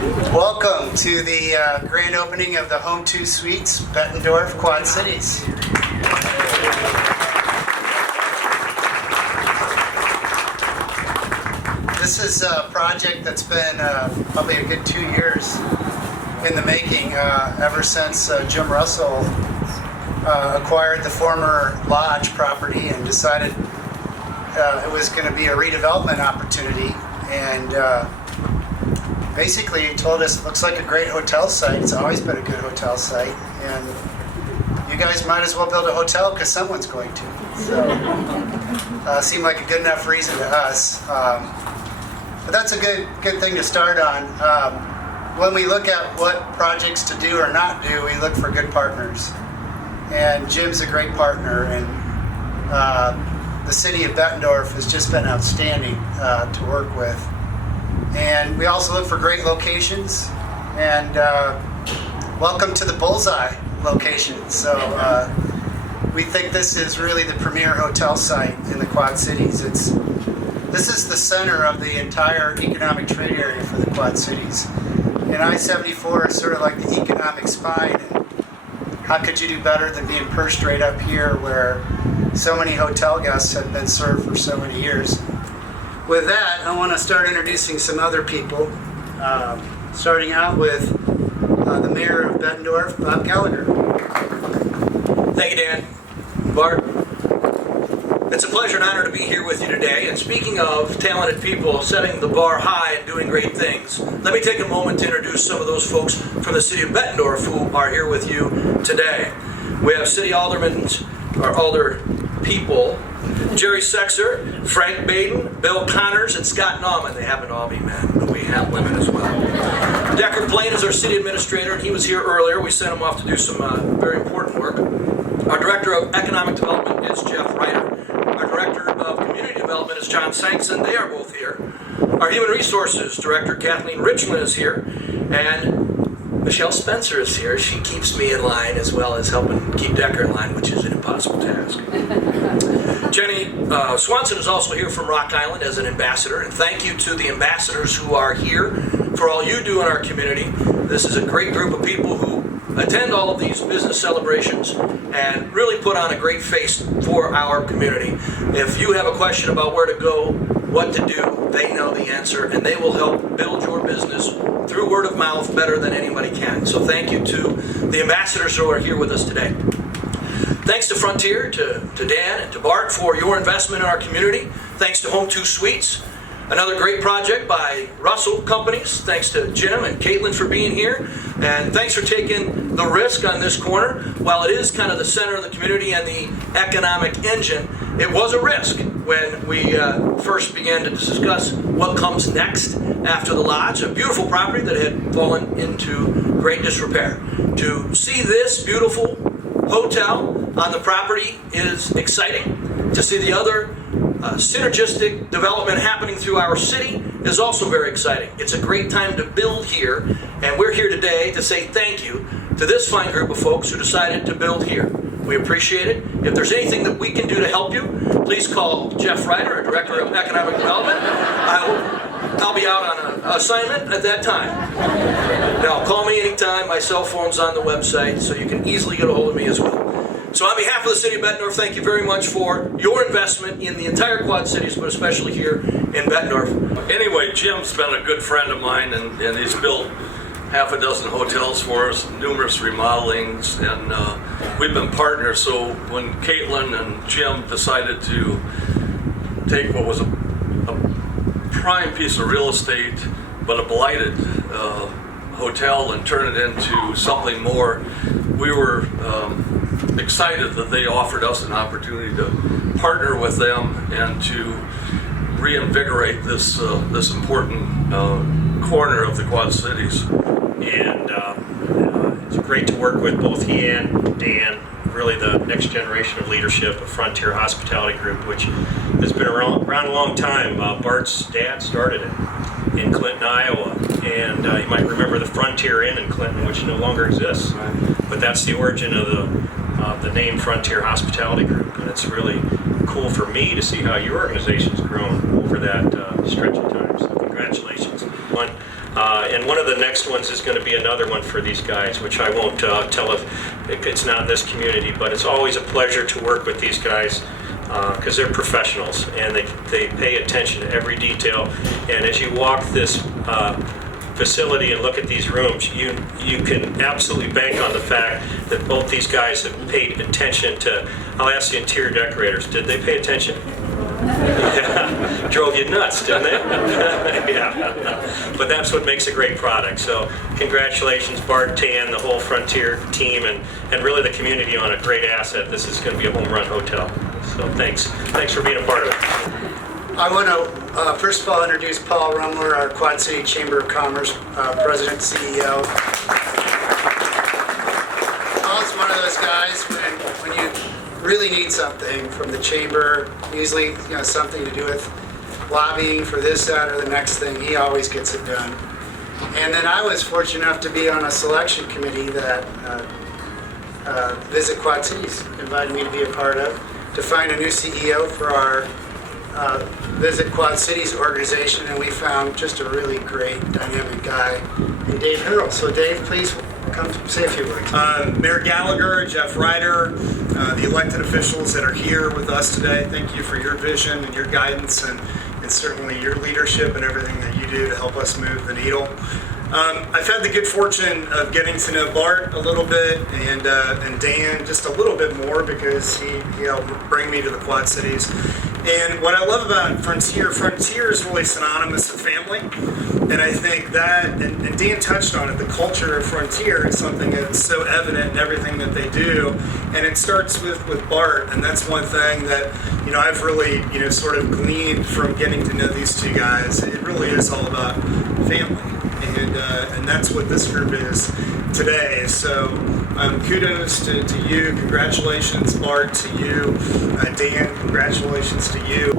Welcome to the grand opening of the Home2Suites, Bettendorf, Quad Cities. This is a project that's been probably a good 2 years in the making, ever since Jim Russell acquired the former lodge property and decided it was going to be a redevelopment opportunity. And basically he told us it looks like a great hotel site. It's always been a good hotel site, and you guys might as well build a hotel because someone's going to. So seemed like a good enough reason to us. But that's a good thing to start on. When we look at what projects to do or not do, we look for good partners. And Jim's a great partner, and the city of Bettendorf has just been outstanding to work with. And we also look for great locations, and welcome to the Bullseye location. So we think this is really the premier hotel site in the Quad Cities. This is the center of the entire economic trade area for the Quad Cities. And I-74 is sort of like the economic spine. And how could you do better than being perched right up here where so many hotel guests have been served for so many years? With that, I want to start introducing some other people, starting out with the mayor of Bettendorf, Bob Gallagher. Thank you, Dan. Bart, it's a pleasure and honor to be here with you today. And speaking of talented people setting the bar high and doing great things, let me take a moment to introduce some of those folks from the city of Bettendorf who are here with you today. We have city aldermen, or alder people, Jerry Sexer, Frank Baden, Bill Connors, and Scott Nauman. They happen to all be men, but we have women as well. Decker Plain is our city administrator, and he was here earlier. We sent him off to do some very important work. Our director of economic development is Jeff Ryder. Our director of community development is John Sankson. They are both here. Our human resources director, Kathleen Richland, is here. And Michelle Spencer is here. She keeps me in line as well as helping keep Decker in line, which is an impossible task. Jenny Swanson is also here from Rock Island as an ambassador, and thank you to the ambassadors who are here for all you do in our community. This is a great group of people who attend all of these business celebrations and really put on a great face for our community. If you have a question about where to go, what to do, they know the answer, and they will help build your business through word of mouth better than anybody can. So thank you to the ambassadors who are here with us today. Thanks to Frontier, to Dan, and to Bart for your investment in our community. Thanks to Home2Suites, another great project by Russell Companies. Thanks to Jim and Caitlin for being here. And thanks for taking the risk on this corner. While it is kind of the center of the community and the economic engine, it was a risk when we first began to discuss what comes next after the lodge, a beautiful property that had fallen into great disrepair. To see this beautiful hotel on the property is exciting. To see the other synergistic development happening through our city is also very exciting. It's a great time to build here, and we're here today to say thank you to this fine group of folks who decided to build here. We appreciate it. If there's anything that we can do to help you, please call Jeff Ryder, our Director of Economic Development. I'll be out on an assignment at that time. Now, call me anytime. My cell phone's on the website, so you can easily get a hold of me as well. So on behalf of the city of Bettendorf, thank you very much for your investment in the entire Quad Cities, but especially here in Bettendorf. Anyway, Jim's been a good friend of mine, and he's built half a dozen hotels for us, numerous remodelings, and we've been partners. So when Caitlin and Jim decided to take what was a prime piece of real estate, but a blighted hotel, and turn it into something more, we were excited that they offered us an opportunity to partner with them and to reinvigorate this important corner of the Quad Cities. And it's great to work with both he and Dan, really the next generation of leadership of Frontier Hospitality Group, which has been around a long time. Bart's dad started it in Clinton, Iowa, and you might remember the Frontier Inn in Clinton, which no longer exists. But that's the origin of the name Frontier Hospitality Group, and it's really cool for me to see how your organization's grown over that stretch of time. So congratulations. And one of the next ones is going to be another one for these guys, which I won't tell if it's not in this community, but it's always a pleasure to work with these guys because they're professionals and they pay attention to every detail. And as you walk this facility and look at these rooms, you can absolutely bank on the fact that both these guys have paid attention to. I'll ask the interior decorators, did they pay attention? Yeah. Drove you nuts, didn't they? Yeah. But that's what makes a great product. So congratulations, Bart, Dan, the whole Frontier team, and really the community on a great asset. This is going to be a home run hotel. So thanks for being a part of it. I want to first of all introduce Paul Rumler, our Quad City Chamber of Commerce President, CEO. Paul's one of those guys when you really need something from the chamber, usually something to do with lobbying for this, that, or the next thing, he always gets it done. And then I was fortunate enough to be on a selection committee that Visit Quad Cities invited me to be a part of, to find a new CEO for our Visit Quad Cities organization, and we found just a really great, dynamic guy in Dave Harrell. So Dave, please come say a few words. Mayor Gallagher, Jeff Ryder, the elected officials that are here with us today, thank you for your vision and your guidance and certainly your leadership and everything that you do to help us move the needle. I've had the good fortune of getting to know Bart a little bit and Dan just a little bit more because he helped bring me to the Quad Cities. And what I love about Frontier is really synonymous with family. And I think that, and Dan touched on it, the culture of Frontier is something that's so evident in everything that they do. And it starts with Bart, and that's one thing that, I've really, sort of gleaned from getting to know these two guys. It really is all about family. And that's what this group is today. So kudos to you. Congratulations, Bart, to you. Dan, congratulations to you.